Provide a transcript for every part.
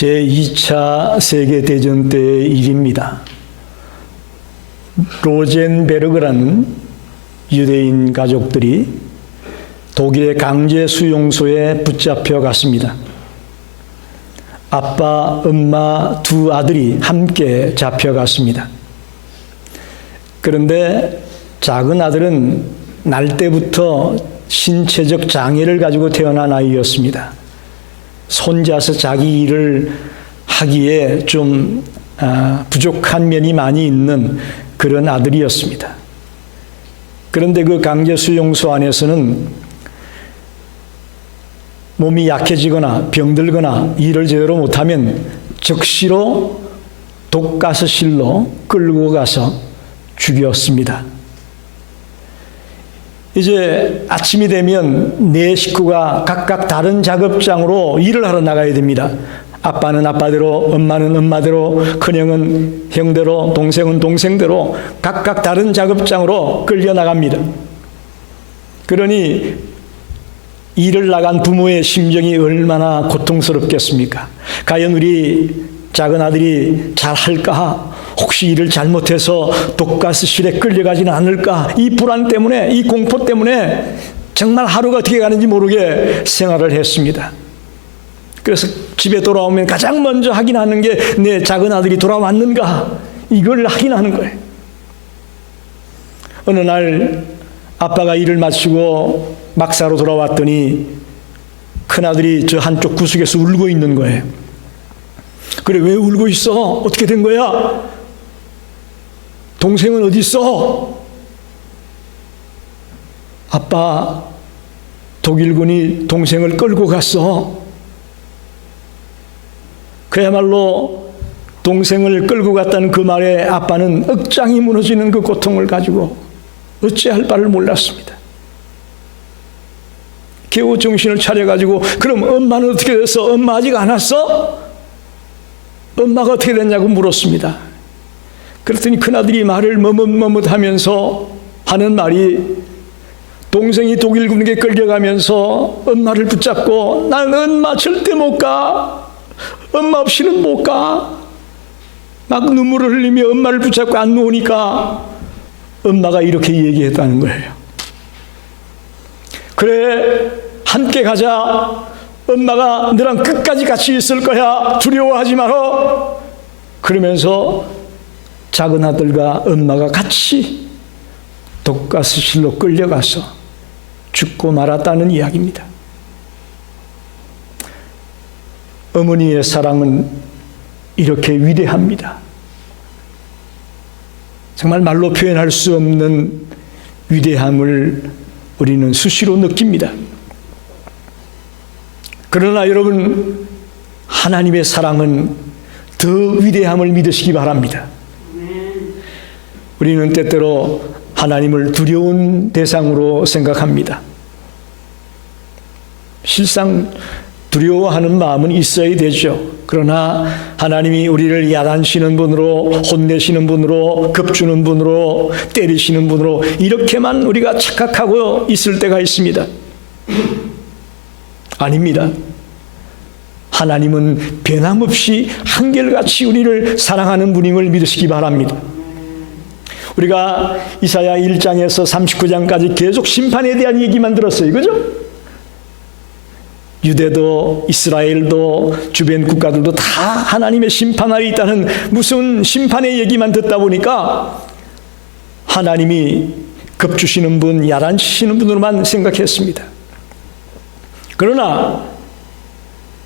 제2차 세계대전 때의 일입니다. 로젠베르그라는 유대인 가족들이 독일의 강제 수용소에 붙잡혀 갔습니다. 아빠, 엄마, 두 아들이 함께 잡혀갔습니다. 그런데 작은 아들은 날 때부터 신체적 장애를 가지고 태어난 아이였습니다. 혼자서 자기 일을 하기에 좀 부족한 면이 많이 있는 그런 아들이었습니다. 그런데 그 강제 수용소 안에서는 몸이 약해지거나 병들거나 일을 제대로 못하면 즉시로 독가스실로 끌고 가서 죽였습니다. 이제 아침이 되면 네 식구가 각각 다른 작업장으로 일을 하러 나가야 됩니다. 아빠는 아빠대로, 엄마는 엄마대로, 큰형은 형대로, 동생은 동생대로 각각 다른 작업장으로 끌려 나갑니다. 그러니 일을 나간 부모의 심정이 얼마나 고통스럽겠습니까? 과연 우리 작은 아들이 잘 할까? 혹시 일을 잘못해서 독가스실에 끌려가지는 않을까? 이 불안 때문에, 이 공포 때문에 정말 하루가 어떻게 가는지 모르게 생활을 했습니다. 그래서 집에 돌아오면 가장 먼저 확인하는 게 내 작은 아들이 돌아왔는가? 이걸 확인하는 거예요. 어느 날 아빠가 일을 마치고 막사로 돌아왔더니 큰아들이 저 한쪽 구석에서 울고 있는 거예요. 그래, 왜 울고 있어? 어떻게 된 거야? 동생은 어디 있어? 아빠, 독일군이 동생을 끌고 갔어. 그야말로 동생을 끌고 갔다는 그 말에 아빠는 억장이 무너지는 그 고통을 가지고 어찌할 바를 몰랐습니다. 겨우 정신을 차려가지고, 그럼 엄마는 어떻게 됐어? 엄마 아직 안 왔어? 엄마가 어떻게 됐냐고 물었습니다. 그랬더니 큰아들이 말을 머뭇머뭇하면서 하는 말이, 동생이 독일군에게 끌려가면서 엄마를 붙잡고, 난 엄마 절대 못 가. 엄마 없이는 못 가. 막 눈물을 흘리며 엄마를 붙잡고 안 놓으니까 엄마가 이렇게 얘기했다는 거예요. 그래, 함께 가자. 엄마가 너랑 끝까지 같이 있을 거야. 두려워하지 마라. 그러면서 작은 아들과 엄마가 같이 독가스실로 끌려가서 죽고 말았다는 이야기입니다. 어머니의 사랑은 이렇게 위대합니다. 정말 말로 표현할 수 없는 위대함을 우리는 수시로 느낍니다. 그러나 여러분, 하나님의 사랑은 더 위대함을 믿으시기 바랍니다. 우리는 때때로 하나님을 두려운 대상으로 생각합니다. 실상 두려워하는 마음은 있어야 되죠. 그러나 하나님이 우리를 야단치는 분으로, 혼내시는 분으로, 겁주는 분으로, 때리시는 분으로 이렇게만 우리가 착각하고 있을 때가 있습니다. 아닙니다. 하나님은 변함없이 한결같이 우리를 사랑하는 분임을 믿으시기 바랍니다. 우리가 이사야 1장에서 39장까지 계속 심판에 대한 얘기만 들었어요. 그죠? 유대도 이스라엘도 주변 국가들도 다 하나님의 심판 아래 있다는 무슨 심판의 얘기만 듣다 보니까 하나님이 겁주시는 분, 야단치시는 분으로만 생각했습니다. 그러나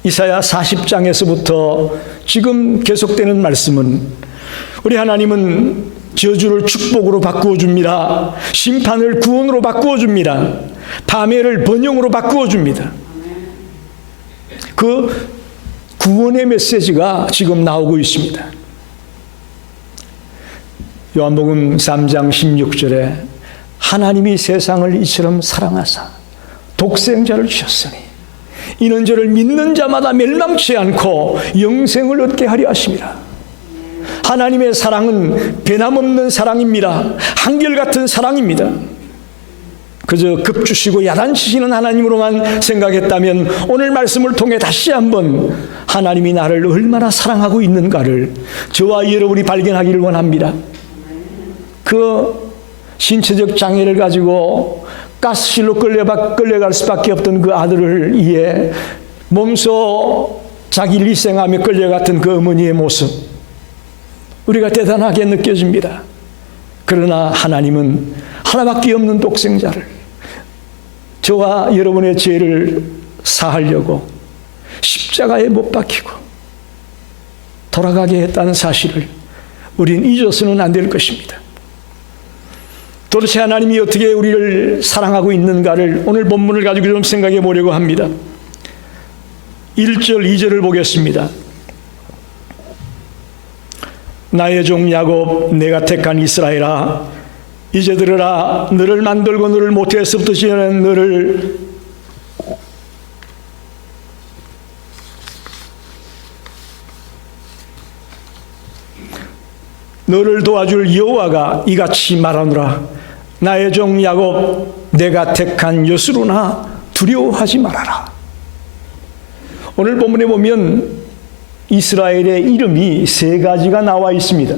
이사야 40장에서부터 지금 계속되는 말씀은, 우리 하나님은 저주를 축복으로 바꾸어 줍니다. 심판을 구원으로 바꾸어 줍니다. 파멸을 번영으로 바꾸어 줍니다. 그 구원의 메시지가 지금 나오고 있습니다. 요한복음 3장 16절에 하나님이 세상을 이처럼 사랑하사 독생자를 주셨으니 이는 저를 믿는 자마다 멸망치 않고 영생을 얻게 하려 하심이라. 하나님의 사랑은 변함없는 사랑입니다. 한결같은 사랑입니다. 그저 급주시고 야단치시는 하나님으로만 생각했다면 오늘 말씀을 통해 다시 한번 하나님이 나를 얼마나 사랑하고 있는가를 저와 여러분이 발견하기를 원합니다. 그 신체적 장애를 가지고 가스실로 끌려갈 수밖에 없던 그 아들을 위해 몸소 자기를 희생하며 끌려갔던 그 어머니의 모습, 우리가 대단하게 느껴집니다. 그러나 하나님은 하나밖에 없는 독생자를 저와 여러분의 죄를 사하려고 십자가에 못 박히고 돌아가게 했다는 사실을 우리는 잊어서는 안 될 것입니다. 도대체 하나님이 어떻게 우리를 사랑하고 있는가를 오늘 본문을 가지고 좀 생각해 보려고 합니다. 1절, 2절을 보겠습니다. 나의 종 야곱, 내가 택한 이스라엘아, 이제 들으라. 너를 만들고 너를 모태에서부터 지어낸 너를 도와줄 여호와가 이같이 말하노라. 나의 종 야곱, 내가 택한 여수로나 두려워하지 말아라. 오늘 본문에 보면 이스라엘의 이름이 세 가지가 나와 있습니다.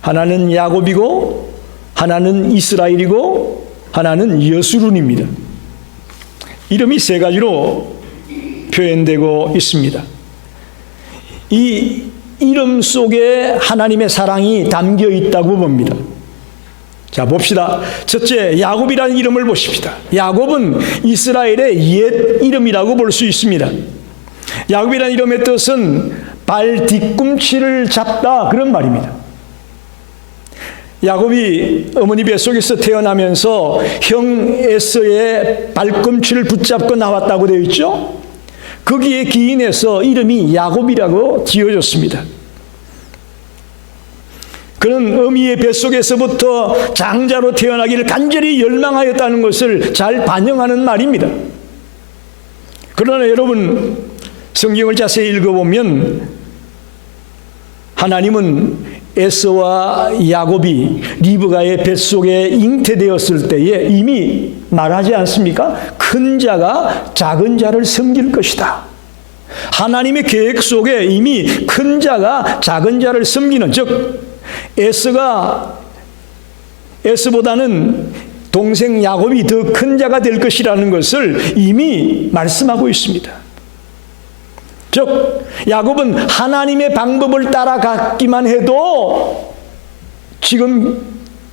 하나는 야곱이고, 하나는 이스라엘이고, 하나는 여수룬입니다. 이름이 세 가지로 표현되고 있습니다. 이 이름 속에 하나님의 사랑이 담겨 있다고 봅니다. 자, 봅시다. 첫째, 야곱이라는 이름을 보십시다. 야곱은 이스라엘의 옛 이름이라고 볼 수 있습니다. 야곱이라는 이름의 뜻은 발 뒤꿈치를 잡다, 그런 말입니다. 야곱이 어머니 뱃속에서 태어나면서 형 에서의 발꿈치를 붙잡고 나왔다고 되어 있죠. 거기에 기인해서 이름이 야곱이라고 지어졌습니다. 그는 어미의 뱃속에서부터 장자로 태어나기를 간절히 열망하였다는 것을 잘 반영하는 말입니다. 그러나 여러분, 성경을 자세히 읽어보면 하나님은 에서와 야곱이 리브가의 뱃속에 잉태되었을 때에 이미 말하지 않습니까? 큰 자가 작은 자를 섬길 것이다. 하나님의 계획 속에 이미 큰 자가 작은 자를 섬기는, 즉 에서보다는 동생 야곱이 더 큰 자가 될 것이라는 것을 이미 말씀하고 있습니다. 즉 야곱은 하나님의 방법을 따라갔기만 해도 지금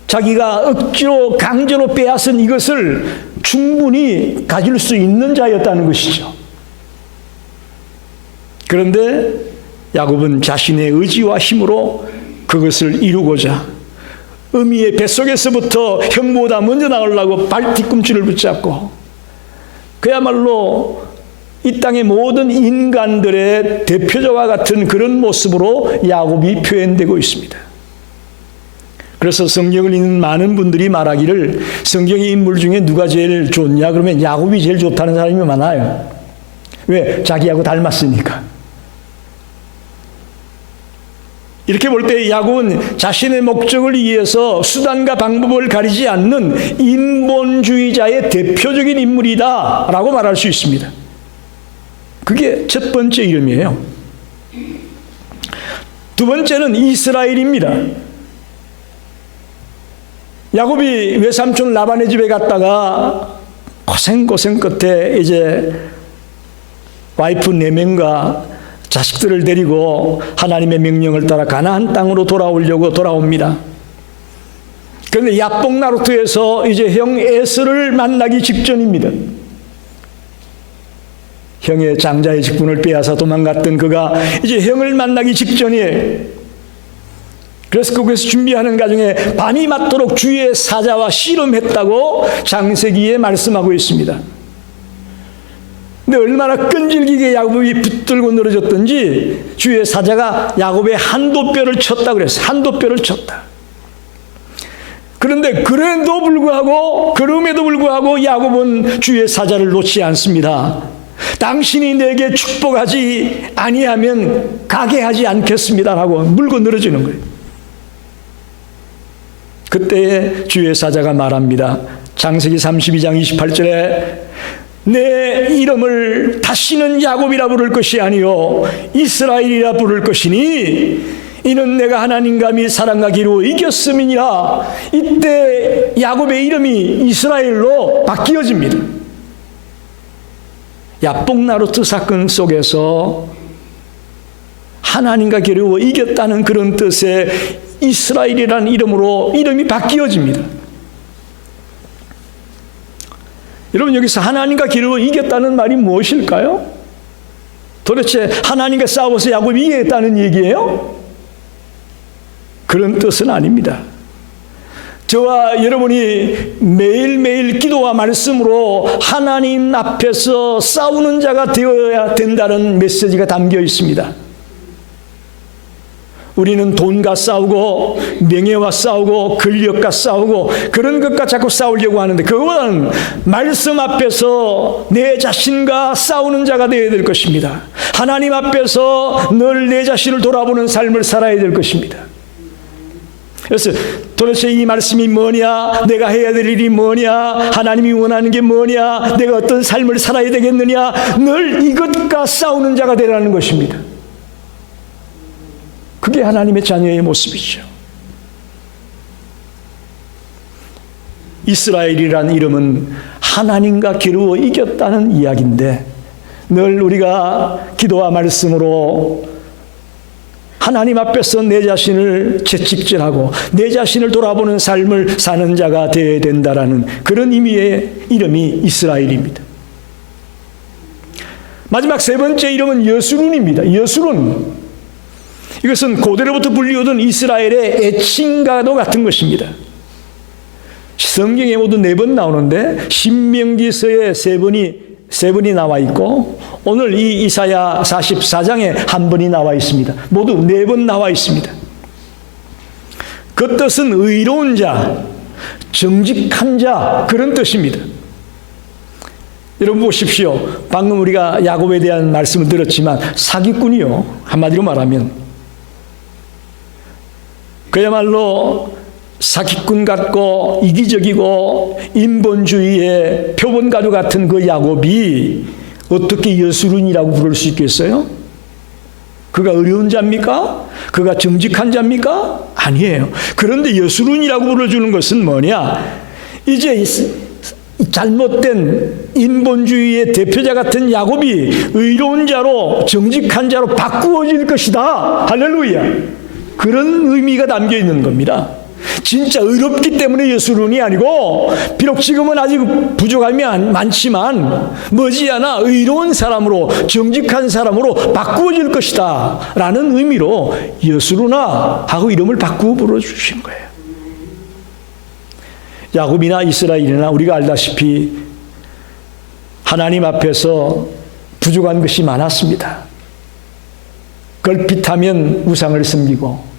자기가 억지로 강제로 빼앗은 이것을 충분히 가질 수 있는 자였다는 것이죠. 그런데 야곱은 자신의 의지와 힘으로 그것을 이루고자 어미의 뱃속에서부터 형보다 먼저 나오려고 발 뒤꿈치를 붙잡고 그야말로 이 땅의 모든 인간들의 대표자와 같은 그런 모습으로 야곱이 표현되고 있습니다. 그래서 성경을 읽는 많은 분들이 말하기를 성경의 인물 중에 누가 제일 좋냐 그러면 야곱이 제일 좋다는 사람이 많아요. 왜? 자기하고 닮았으니까. 이렇게 볼 때 야곱은 자신의 목적을 위해서 수단과 방법을 가리지 않는 인본주의자의 대표적인 인물이다 라고 말할 수 있습니다. 그게 첫 번째 이름이에요. 두 번째는 이스라엘입니다. 야곱이 외삼촌 라반의 집에 갔다가 고생 끝에 이제 와이프 4명과 자식들을 데리고 하나님의 명령을 따라 가나안 땅으로 돌아오려고 돌아옵니다. 그런데 야복나루트에서 이제 형 에서를 만나기 직전입니다. 형의 장자의 직분을 빼앗아 도망갔던 그가 이제 형을 만나기 직전이에요. 그래서 거기서 준비하는 과정에 밤이 맞도록 주의 사자와 씨름했다고 창세기에 말씀하고 있습니다. 근데 얼마나 끈질기게 야곱이 붙들고 늘어졌던지 주의 사자가 야곱의 한도뼈를 쳤다 그랬어요. 한도뼈를 쳤다. 그런데 그럼에도 불구하고 야곱은 주의 사자를 놓지 않습니다. 당신이 내게 축복하지 아니하면 가게 하지 않겠습니다라고 물고 늘어지는 거예요. 그때에 주의 사자가 말합니다. 창세기 32장 28절에 내 이름을 다시는 야곱이라 부를 것이 아니요 이스라엘이라 부를 것이니 이는 내가 하나님과 및 사랑과 기로 이겼음이니라. 이때 야곱의 이름이 이스라엘로 바뀌어집니다. 야복나루트 사건 속에서 하나님과 겨루어 이겼다는 그런 뜻의 이스라엘이라는 이름으로 이름이 바뀌어집니다. 여러분, 여기서 하나님과 겨루어 이겼다는 말이 무엇일까요? 도대체 하나님과 싸워서 야곱이 이겼다는 얘기예요? 그런 뜻은 아닙니다. 저와 여러분이 매일매일 기도와 말씀으로 하나님 앞에서 싸우는 자가 되어야 된다는 메시지가 담겨 있습니다. 우리는 돈과 싸우고 명예와 싸우고 권력과 싸우고 그런 것과 자꾸 싸우려고 하는데, 그거는 말씀 앞에서 내 자신과 싸우는 자가 되어야 될 것입니다. 하나님 앞에서 늘 내 자신을 돌아보는 삶을 살아야 될 것입니다. 그래서 도대체 이 말씀이 뭐냐, 내가 해야 될 일이 뭐냐, 하나님이 원하는 게 뭐냐, 내가 어떤 삶을 살아야 되겠느냐, 늘 이것과 싸우는 자가 되라는 것입니다. 그게 하나님의 자녀의 모습이죠. 이스라엘이라는 이름은 하나님과 겨루어 이겼다는 이야기인데, 늘 우리가 기도와 말씀으로 하나님 앞에서 내 자신을 채찍질하고 내 자신을 돌아보는 삶을 사는 자가 되어야 된다라는 그런 의미의 이름이 이스라엘입니다. 마지막 세 번째 이름은 여수룬입니다. 여수룬. 이것은 고대로부터 불리우던 이스라엘의 애칭과도 같은 것입니다. 성경에 모두 4번 나오는데 신명기서에 3번이 나와 있고, 오늘 이 이사야 44장에 1번이 나와 있습니다. 모두 4번 나와 있습니다. 그 뜻은 의로운 자, 정직한 자, 그런 뜻입니다. 여러분 보십시오. 방금 우리가 야곱에 대한 말씀을 들었지만 사기꾼이요, 한마디로 말하면 그야말로 사기꾼 같고 이기적이고 인본주의의 표본가루 같은 그 야곱이 어떻게 여수룬이라고 부를 수 있겠어요? 그가 어려운 자입니까? 그가 정직한 자입니까? 아니에요. 그런데 여수룬이라고 불러주는 것은 뭐냐? 이제 잘못된 인본주의의 대표자 같은 야곱이 의로운 자로, 정직한 자로 바꾸어질 것이다. 할렐루야. 그런 의미가 담겨 있는 겁니다. 진짜 의롭기 때문에 여수룬이 아니고, 비록 지금은 아직 부족함이 많지만 머지않아 의로운 사람으로, 정직한 사람으로 바꾸어질 것이다 라는 의미로 여수루나 하고 이름을 바꾸어 불러주신 거예요. 야곱이나 이스라엘이나 우리가 알다시피 하나님 앞에서 부족한 것이 많았습니다. 걸핏하면 우상을 섬기고,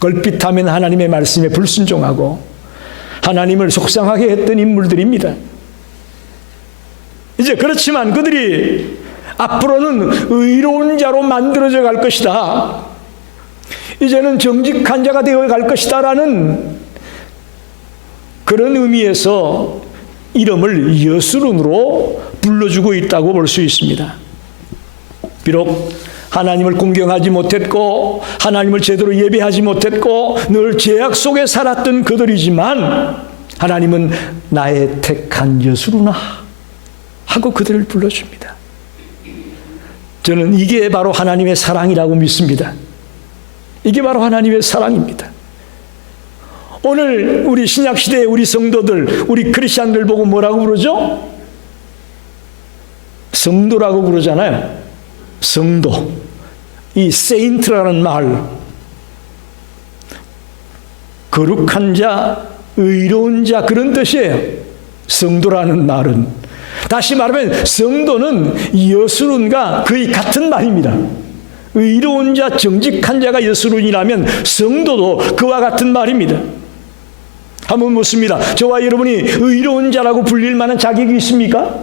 걸핏하면 하나님의 말씀에 불순종하고 하나님을 속상하게 했던 인물들입니다. 이제 그렇지만 그들이 앞으로는 의로운 자로 만들어져 갈 것이다, 이제는 정직한 자가 되어 갈 것이다 라는 그런 의미에서 이름을 여수룬으로 불러주고 있다고 볼 수 있습니다. 비록 하나님을 공경하지 못했고 하나님을 제대로 예배하지 못했고 늘 죄악 속에 살았던 그들이지만, 하나님은 나의 택한 여수루나 하고 그들을 불러줍니다. 저는 이게 바로 하나님의 사랑이라고 믿습니다. 이게 바로 하나님의 사랑입니다. 오늘 우리 신약시대의 우리 성도들, 우리 크리스찬들 보고 뭐라고 부르죠? 성도라고 부르잖아요. 성도. 이 세인트라는 말, 거룩한 자, 의로운 자, 그런 뜻이에요. 성도라는 말은. 다시 말하면 성도는 여수룬과 거의 같은 말입니다. 의로운 자, 정직한 자가 여수룬이라면 성도도 그와 같은 말입니다. 한번 묻습니다. 저와 여러분이 의로운 자라고 불릴 만한 자격이 있습니까?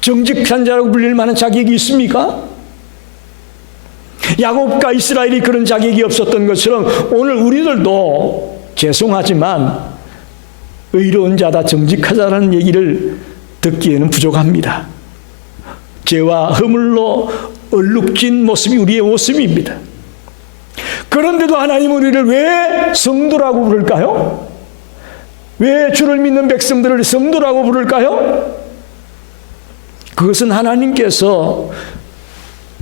정직한 자라고 불릴 만한 자격이 있습니까? 야곱과 이스라엘이 그런 자격이 없었던 것처럼 오늘 우리들도 죄송하지만 의로운 자다, 정직하다라는 얘기를 듣기에는 부족합니다. 죄와 허물로 얼룩진 모습이 우리의 모습입니다. 그런데도 하나님은 우리를 왜 성도라고 부를까요? 왜 주를 믿는 백성들을 성도라고 부를까요? 그것은 하나님께서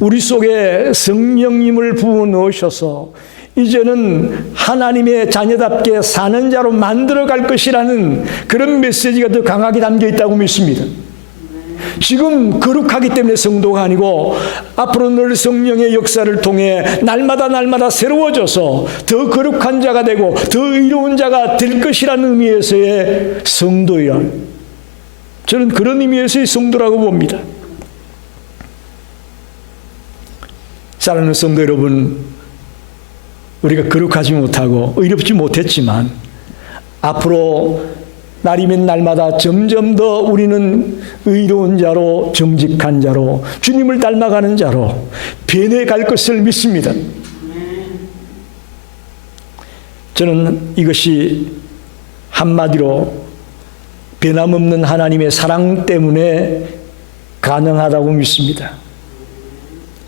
우리 속에 성령님을 부어넣으셔서 이제는 하나님의 자녀답게 사는 자로 만들어갈 것이라는 그런 메시지가 더 강하게 담겨 있다고 믿습니다. 지금 거룩하기 때문에 성도가 아니고 앞으로 늘 성령의 역사를 통해 날마다 새로워져서 더 거룩한 자가 되고 더 의로운 자가 될 것이라는 의미에서의 성도이라, 저는 그런 의미에서의 성도라고 봅니다. 사랑하는 성도 여러분, 우리가 거룩하지 못하고 의롭지 못했지만 앞으로 날이면 날마다 점점 더 우리는 의로운 자로, 정직한 자로, 주님을 닮아가는 자로 변해갈 것을 믿습니다. 저는 이것이 한마디로 변함없는 하나님의 사랑 때문에 가능하다고 믿습니다.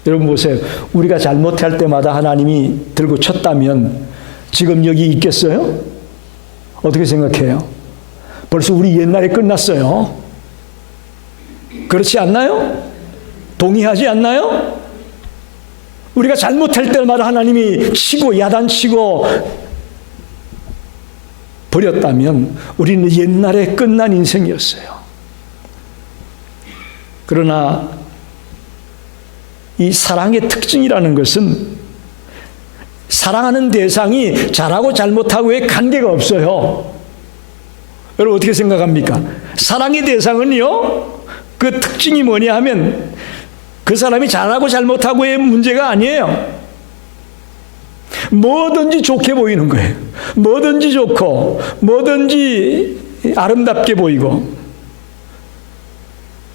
여러분 보세요. 우리가 잘못할 때마다 하나님이 들고 쳤다면 지금 여기 있겠어요? 어떻게 생각해요? 벌써 우리 옛날에 끝났어요. 그렇지 않나요? 동의하지 않나요? 우리가 잘못할 때마다 하나님이 치고 야단치고 버렸다면 우리는 옛날에 끝난 인생이었어요. 그러나 이 사랑의 특징이라는 것은 사랑하는 대상이 잘하고 잘못하고의 관계가 없어요. 여러분 어떻게 생각합니까? 사랑의 대상은요, 그 특징이 뭐냐 하면 그 사람이 잘하고 잘못하고의 문제가 아니에요. 뭐든지 좋게 보이는 거예요. 뭐든지 좋고 뭐든지 아름답게 보이고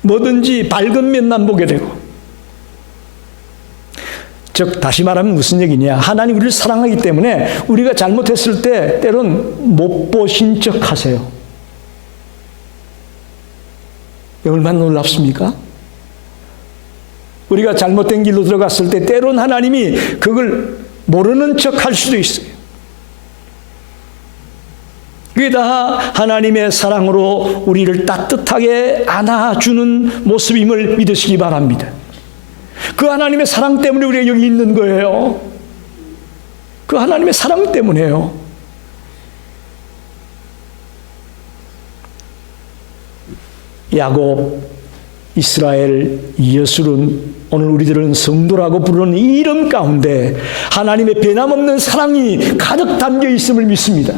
뭐든지 밝은 면만 보게 되고. 즉 다시 말하면 무슨 얘기냐, 하나님 우리를 사랑하기 때문에 우리가 잘못했을 때 때론 못 보신 척 하세요. 얼마나 놀랍습니까? 우리가 잘못된 길로 들어갔을 때 때론 하나님이 그걸 모르는 척 할 수도 있어요. 그게 다 하나님의 사랑으로 우리를 따뜻하게 안아주는 모습임을 믿으시기 바랍니다. 그 하나님의 사랑 때문에 우리가 여기 있는 거예요. 그 하나님의 사랑 때문에요. 야곱, 이스라엘, 예술은 오늘 우리들은 성도라고 부르는 이 이름 가운데 하나님의 변함없는 사랑이 가득 담겨 있음을 믿습니다.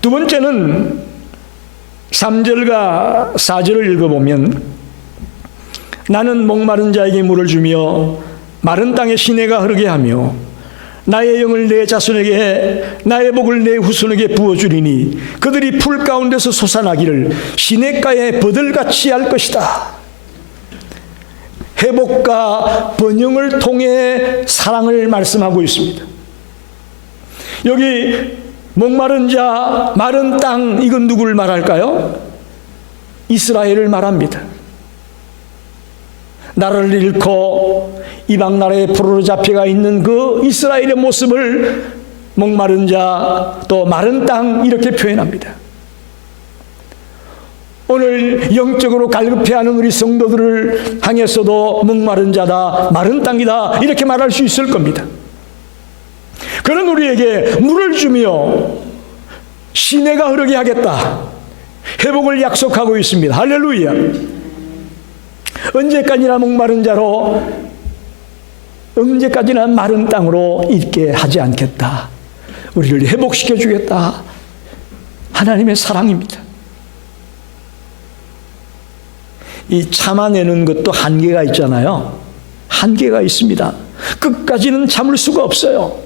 두 번째는 3절과 4절을 읽어보면 나는 목마른 자에게 물을 주며 마른 땅에 시내가 흐르게 하며 나의 영을 내 자손에게 나의 복을 내 후손에게 부어주리니 그들이 풀 가운데서 솟아나기를 시냇가에 버들같이 할 것이다. 회복과 번영을 통해 사랑을 말씀하고 있습니다. 여기 목마른 자, 마른 땅, 이건 누구를 말할까요? 이스라엘을 말합니다. 나라를 잃고 이방 나라에 포로로 잡혀가 있는 그 이스라엘의 모습을 목마른 자, 또 마른 땅 이렇게 표현합니다. 오늘 영적으로 갈급해하는 우리 성도들을 향해서도 목마른 자다, 마른 땅이다 이렇게 말할 수 있을 겁니다. 그런 우리에게 물을 주며 시내가 흐르게 하겠다, 회복을 약속하고 있습니다. 할렐루야. 언제까지나 목마른 자로, 언제까지나 마른 땅으로 있게 하지 않겠다. 우리를 회복시켜 주겠다. 하나님의 사랑입니다. 이 참아내는 것도 한계가 있잖아요. 한계가 있습니다. 끝까지는 참을 수가 없어요.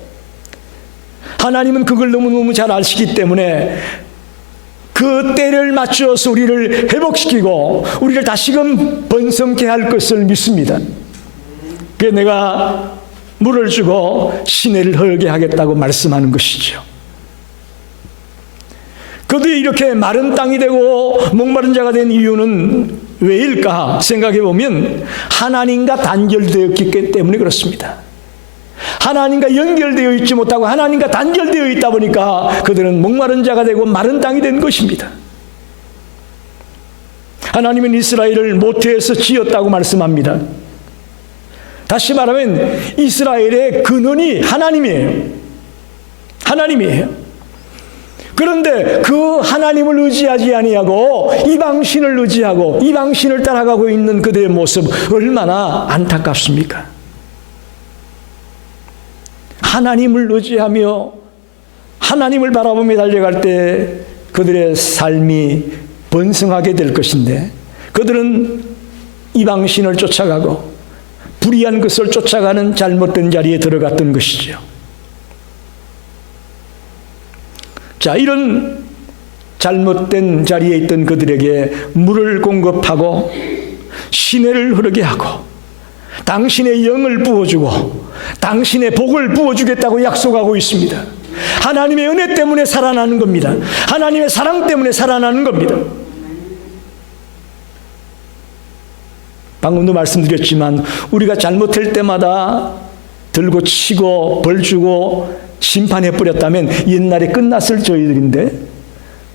하나님은 그걸 너무너무 잘 아시기 때문에 그 때를 맞추어서 우리를 회복시키고 우리를 다시금 번성케 할 것을 믿습니다. 그래서 내가 물을 주고 시내를 흐르게 하겠다고 말씀하는 것이죠. 그들이 이렇게 마른 땅이 되고 목마른 자가 된 이유는 왜일까 생각해 보면 하나님과 단절되었기 때문에 그렇습니다. 하나님과 연결되어 있지 못하고 하나님과 단절되어 있다 보니까 그들은 목마른 자가 되고 마른 땅이 된 것입니다. 하나님은 이스라엘을 모태에서 지었다고 말씀합니다. 다시 말하면 이스라엘의 근원이 하나님이에요. 하나님이에요. 그런데 그 하나님을 의지하지 아니하고 이방신을 의지하고 이방신을 따라가고 있는 그들의 모습 얼마나 안타깝습니까? 하나님을 의지하며 하나님을 바라보며 달려갈 때 그들의 삶이 번성하게 될 것인데 그들은 이방신을 쫓아가고 불의한 것을 쫓아가는 잘못된 자리에 들어갔던 것이죠. 자, 이런 잘못된 자리에 있던 그들에게 물을 공급하고 시내를 흐르게 하고 당신의 영을 부어주고 당신의 복을 부어주겠다고 약속하고 있습니다. 하나님의 은혜 때문에 살아나는 겁니다. 하나님의 사랑 때문에 살아나는 겁니다. 방금도 말씀드렸지만 우리가 잘못할 때마다 들고 치고 벌 주고 심판해버렸다면 옛날에 끝났을 저희들인데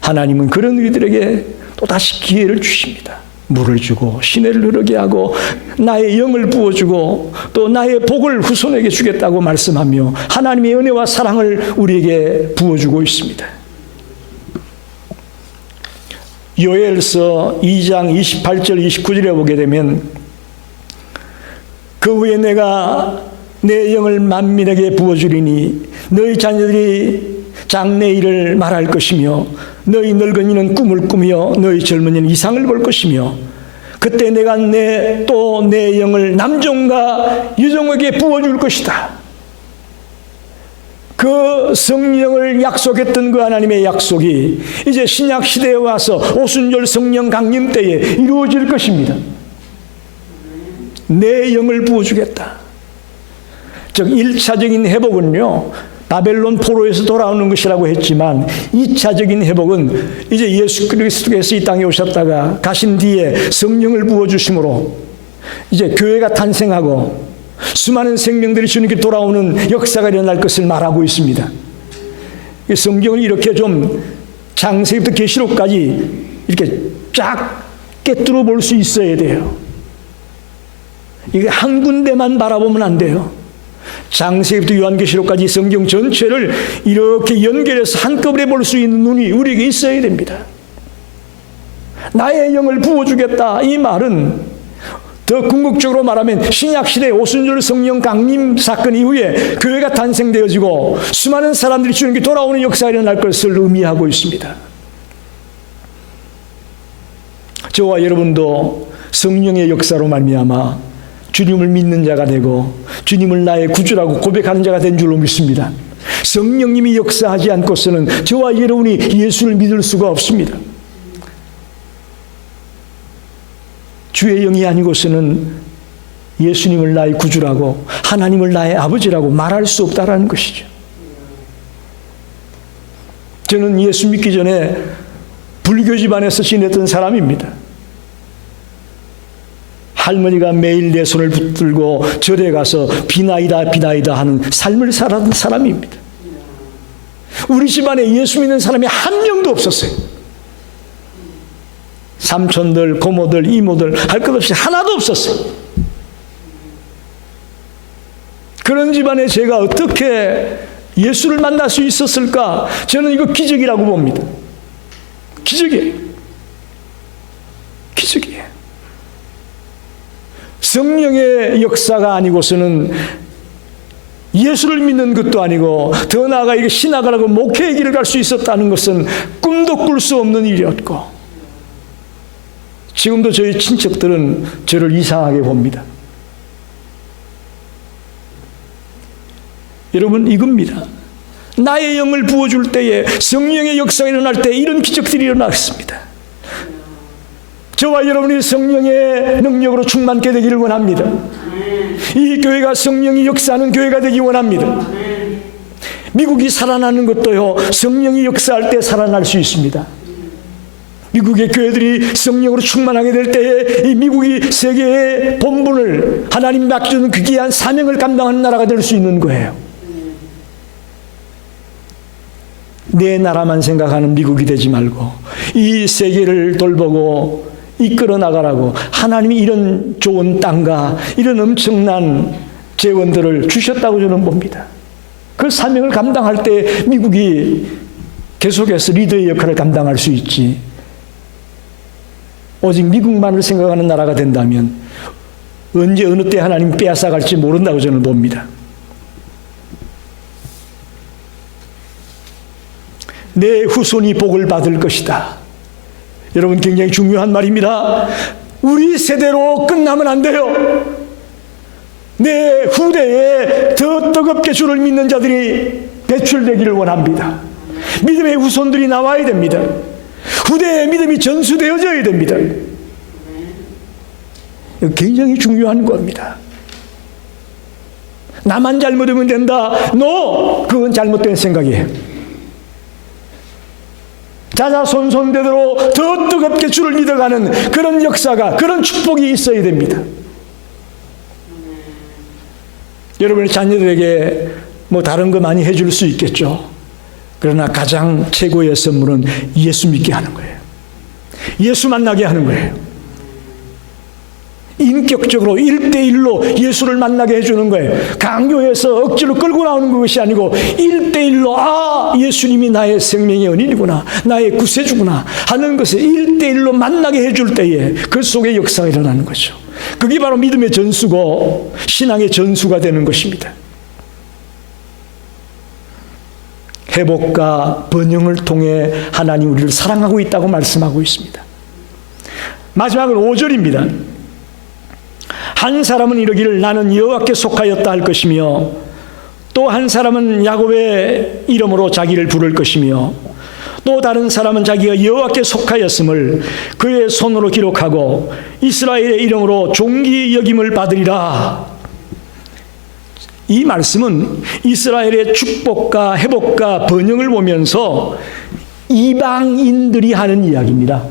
하나님은 그런 우리들에게 또다시 기회를 주십니다. 물을 주고 시내를 흐르게 하고 나의 영을 부어주고 또 나의 복을 후손에게 주겠다고 말씀하며 하나님의 은혜와 사랑을 우리에게 부어주고 있습니다. 요엘서 2장 28절 29절에 보게 되면 그 후에 내가 내 영을 만민에게 부어주리니 너희 자녀들이 장래일을 말할 것이며 너희 늙은이는 꿈을 꾸며 너희 젊은이는 이상을 볼 것이며 그때 내가 또 내 영을 남종과 여종에게 부어줄 것이다. 그 성령을 약속했던 그 하나님의 약속이 이제 신약 시대에 와서 오순절 성령 강림 때에 이루어질 것입니다. 내 영을 부어주겠다. 즉 1차적인 회복은요 바벨론 포로에서 돌아오는 것이라고 했지만 2차적인 회복은 이제 예수 그리스도께서 이 땅에 오셨다가 가신 뒤에 성령을 부어주심으로 이제 교회가 탄생하고 수많은 생명들이 주님께 돌아오는 역사가 일어날 것을 말하고 있습니다. 성경을 이렇게 좀 창세기부터 계시록까지 이렇게 쫙 깨뚫어 볼 수 있어야 돼요. 이게 한 군데만 바라보면 안 돼요. 창세기부터 요한계시록까지 성경 전체를 이렇게 연결해서 한꺼번에 볼 수 있는 눈이 우리에게 있어야 됩니다. 나의 영을 부어주겠다 이 말은 더 궁극적으로 말하면 신약시대 오순절 성령 강림 사건 이후에 교회가 탄생되어지고 수많은 사람들이 주님께 돌아오는 역사가 일어날 것을 의미하고 있습니다. 저와 여러분도 성령의 역사로 말미암아 주님을 믿는 자가 되고 주님을 나의 구주라고 고백하는 자가 된 줄로 믿습니다. 성령님이 역사하지 않고서는 저와 여러분이 예수를 믿을 수가 없습니다. 주의 영이 아니고서는 예수님을 나의 구주라고 하나님을 나의 아버지라고 말할 수 없다라는 것이죠. 저는 예수 믿기 전에 불교 집안에서 지냈던 사람입니다. 할머니가 매일 내 손을 붙들고 절에 가서 비나이다 비나이다 하는 삶을 살았던 사람입니다. 우리 집안에 예수 믿는 사람이 한 명도 없었어요. 삼촌들, 고모들, 이모들 할 것 없이 하나도 없었어요. 그런 집안에 제가 어떻게 예수를 만날 수 있었을까? 저는 이거 기적이라고 봅니다. 기적이에요. 기적이에요. 성령의 역사가 아니고서는 예수를 믿는 것도 아니고 더 나아가 이게 신학을 하고 목회의 길을 갈 수 있었다는 것은 꿈도 꿀 수 없는 일이었고 지금도 저희 친척들은 저를 이상하게 봅니다. 여러분 이겁니다. 나의 영을 부어줄 때에 성령의 역사가 일어날 때 이런 기적들이 일어났습니다. 저와 여러분이 성령의 능력으로 충만케 되기를 원합니다. 이 교회가 성령이 역사하는 교회가 되기 원합니다. 미국이 살아나는 것도요, 성령이 역사할 때 살아날 수 있습니다. 미국의 교회들이 성령으로 충만하게 될 때에 이 미국이 세계의 본분을 하나님 맡겨주는 그 귀한 사명을 감당하는 나라가 될 수 있는 거예요. 내 나라만 생각하는 미국이 되지 말고 이 세계를 돌보고 이끌어 나가라고 하나님이 이런 좋은 땅과 이런 엄청난 재원들을 주셨다고 저는 봅니다. 그 사명을 감당할 때 미국이 계속해서 리더의 역할을 감당할 수 있지. 오직 미국만을 생각하는 나라가 된다면 언제 어느 때 하나님 빼앗아갈지 모른다고 저는 봅니다. 내 후손이 복을 받을 것이다. 여러분, 굉장히 중요한 말입니다. 우리 세대로 끝나면 안 돼요. 내 후대에 더 뜨겁게 주를 믿는 자들이 배출되기를 원합니다. 믿음의 후손들이 나와야 됩니다. 후대의 믿음이 전수되어져야 됩니다. 굉장히 중요한 겁니다. 나만 잘못하면 된다. No! 그건 잘못된 생각이에요. 자자손손대대로 더 뜨겁게 주를 믿어가는 그런 역사가, 그런 축복이 있어야 됩니다. 여러분의 자녀들에게 뭐 다른 거 많이 해줄 수 있겠죠. 그러나 가장 최고의 선물은 예수 믿게 하는 거예요. 예수 만나게 하는 거예요. 인격적으로 1대1로 예수를 만나게 해주는 거예요. 강교에서 억지로 끌고 나오는 것이 아니고 1대1로 아, 예수님이 나의 생명의 은인이구나, 나의 구세주구나 하는 것을 1대1로 만나게 해줄 때에 그 속에 역사가 일어나는 거죠. 그게 바로 믿음의 전수고 신앙의 전수가 되는 것입니다. 회복과 번영을 통해 하나님 우리를 사랑하고 있다고 말씀하고 있습니다. 마지막으로 5절입니다. 한 사람은 이르기를 나는 여호와께 속하였다 할 것이며 또 한 사람은 야곱의 이름으로 자기를 부를 것이며 또 다른 사람은 자기가 여호와께 속하였음을 그의 손으로 기록하고 이스라엘의 이름으로 존귀 여김을 받으리라. 이 말씀은 이스라엘의 축복과 회복과 번영을 보면서 이방인들이 하는 이야기입니다.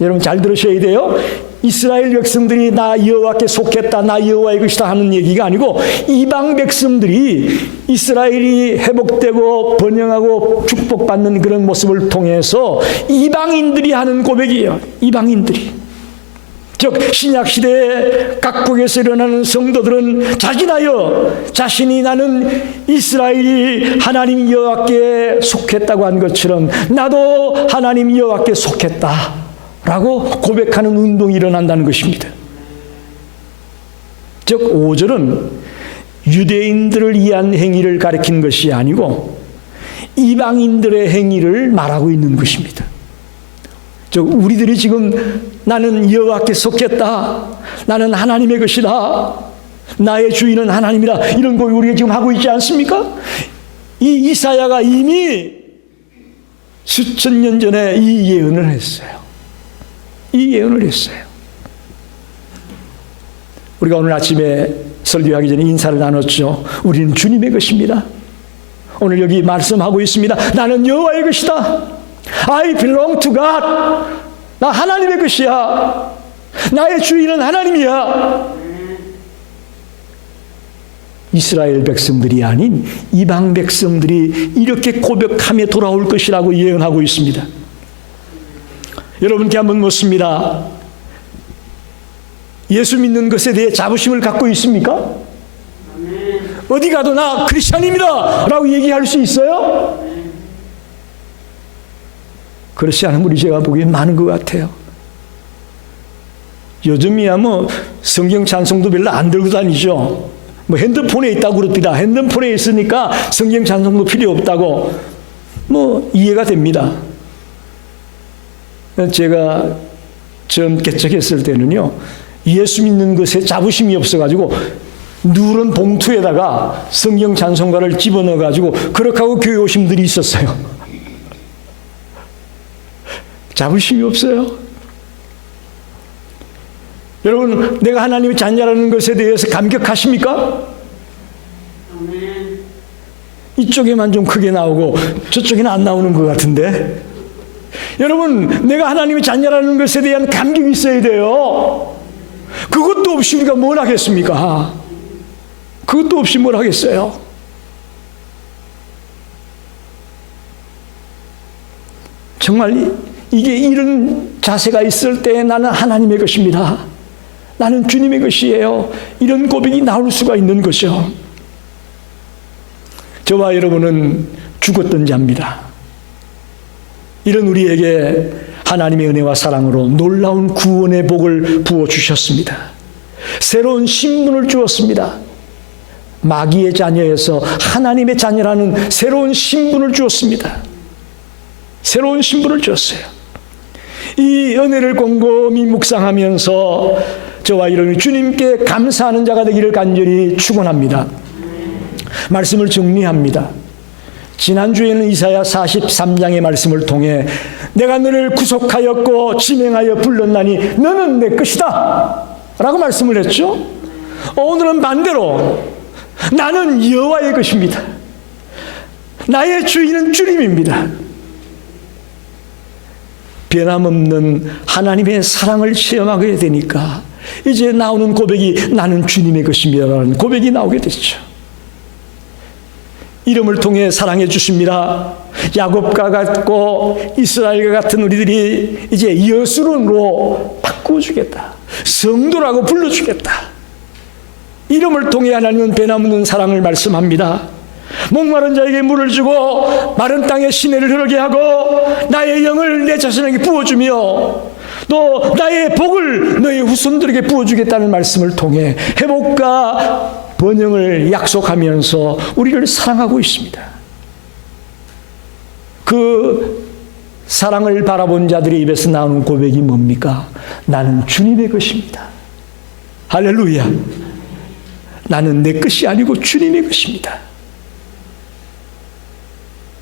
여러분 잘 들으셔야 돼요. 이스라엘 백성들이 나 여호와께 속했다, 나 여호와의 것이다 하는 얘기가 아니고 이방 백성들이 이스라엘이 회복되고 번영하고 축복받는 그런 모습을 통해서 이방인들이 하는 고백이에요. 이방인들이. 즉 신약시대에 각국에서 일어나는 성도들은 자진하여 자신이 나는 이스라엘이 하나님 여호와께 속했다고 한 것처럼 나도 하나님 여호와께 속했다 라고 고백하는 운동이 일어난다는 것입니다. 즉 5절은 유대인들을 위한 행위를 가리킨 것이 아니고 이방인들의 행위를 말하고 있는 것입니다. 즉 우리들이 지금 나는 여호와께 속했다, 나는 하나님의 것이다, 나의 주인은 하나님이다, 이런 거 우리가 지금 하고 있지 않습니까? 이 이사야가 이미 수천 년 전에 이 예언을 했어요. 이 예언을 했어요. 우리가 오늘 아침에 설교하기 전에 인사를 나눴죠. 우리는 주님의 것입니다. 오늘 여기 말씀하고 있습니다. 나는 여호와의 것이다. I belong to God. 나 하나님의 것이야. 나의 주인은 하나님이야. 이스라엘 백성들이 아닌 이방 백성들이 이렇게 고백하며 돌아올 것이라고 예언하고 있습니다. 여러분께 한번 묻습니다. 예수 믿는 것에 대해 자부심을 갖고 있습니까? 어디 가도 나 크리스찬입니다 라고 얘기할 수 있어요? 그렇지 않은 분이 제가 보기엔 많은 것 같아요. 요즘이야 뭐 성경 찬송도 별로 안 들고 다니죠. 뭐 핸드폰에 있다고 그럽니다. 핸드폰에 있으니까 성경 찬송도 필요 없다고 뭐 이해가 됩니다. 제가 처음 개척했을 때는요, 예수 믿는 것에 자부심이 없어가지고 누런 봉투에다가 성경 찬송가를 집어넣어가지고 그렇게 하고 교회 오신 분들이 있었어요. 자부심이 없어요. 여러분, 내가 하나님의 자녀라는 것에 대해서 감격하십니까? 이쪽에만 좀 크게 나오고 저쪽에는 안 나오는 것 같은데. 여러분, 내가 하나님의 자녀라는 것에 대한 감격이 있어야 돼요. 그것도 없이 우리가 뭘 하겠습니까? 그것도 없이 뭘 하겠어요? 정말 이게 이런 자세가 있을 때 나는 하나님의 것입니다. 나는 주님의 것이에요. 이런 고백이 나올 수가 있는 것이죠. 저와 여러분은 죽었던 자입니다. 이런 우리에게 하나님의 은혜와 사랑으로 놀라운 구원의 복을 부어주셨습니다. 새로운 신분을 주었습니다. 마귀의 자녀에서 하나님의 자녀라는 새로운 신분을 주었습니다. 새로운 신분을 주었어요. 이 은혜를 곰곰이 묵상하면서 저와 여러분이 주님께 감사하는 자가 되기를 간절히 축원합니다. 말씀을 정리합니다. 지난주에는 이사야 43장의 말씀을 통해 내가 너를 구속하였고 지명하여 불렀나니 너는 내 것이다 라고 말씀을 했죠. 오늘은 반대로 나는 여호와의 것입니다. 나의 주인은 주님입니다. 변함없는 하나님의 사랑을 체험하게 되니까 이제 나오는 고백이 나는 주님의 것입니다라는 고백이 나오게 됐죠. 이름을 통해 사랑해 주십니다. 야곱과 같고 이스라엘과 같은 우리들이 이제 여수론으로 바꾸어주겠다. 성도라고 불러주겠다. 이름을 통해 하나님은 변함없는 사랑을 말씀합니다. 목마른 자에게 물을 주고 마른 땅에 시내를 흐르게 하고 나의 영을 내 자신에게 부어주며 또 나의 복을 너의 후손들에게 부어주겠다는 말씀을 통해 회복과 번영을 약속하면서 우리를 사랑하고 있습니다. 그 사랑을 바라본 자들의 입에서 나오는 고백이 뭡니까? 나는 주님의 것입니다. 할렐루야. 나는 내 것이 아니고 주님의 것입니다.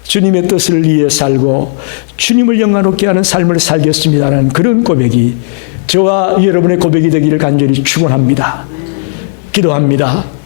주님의 뜻을 위해 살고 주님을 영광롭게 하는 삶을 살겠습니다라는 그런 고백이 저와 여러분의 고백이 되기를 간절히 축원합니다. 기도합니다.